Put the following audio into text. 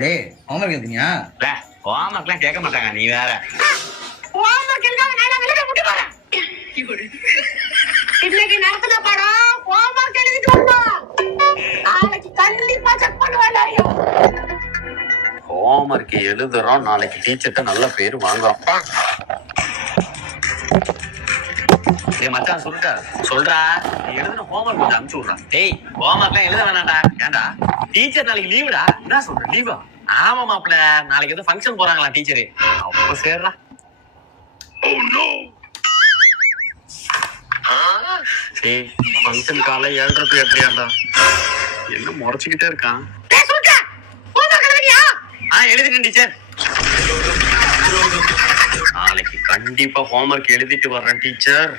டேய் ஹோம்வொர்க் எழுதுனியா? ஹோம்வொர்க்லாம் கேட்க மாட்டாங்க, நீ வேற. இன்னைக்கு நடத்தின படம் ஹோம்வொர்க் எழுதிட்டு வரணும். நாளைக்கு கண்டிப்பா செக் பண்ணுவேன். ஹோம்வொர்க் எழுதுறோம், நாளைக்கு டீச்சர்ட்ட நல்ல பேர் வாங்குறோம். மச்சான் சொல்றா, நீ எழுதுன ஹோம்வொர்க் கொஞ்சம் அனுப்பிச்சு விடுறா. டேய் ஹோம்வொர்க்லாம் எழுத வேணாம்டா. ஏன்டா டீச்சர் நாளைக்கு லீவுடா? என்ன சொல்ற, லீவா? ஆமா மாப்பிள்ள, நாளைக்கு ஏதோ ஃபங்க்ஷன் போறாங்களா டீச்சரு. அப்ப சேர்றா. டேய் ஃபங்க்ஷன் காலை 7:30 எப்படியாண்டா? என்ன முறைச்சுக்கிட்டே இருக்கான். எழுதிட்டேன் டீச்சர். நாளைக்கு கண்டிப்பா ஹோம்வொர்க் எழுதிட்டு வர்றேன் டீச்சர்.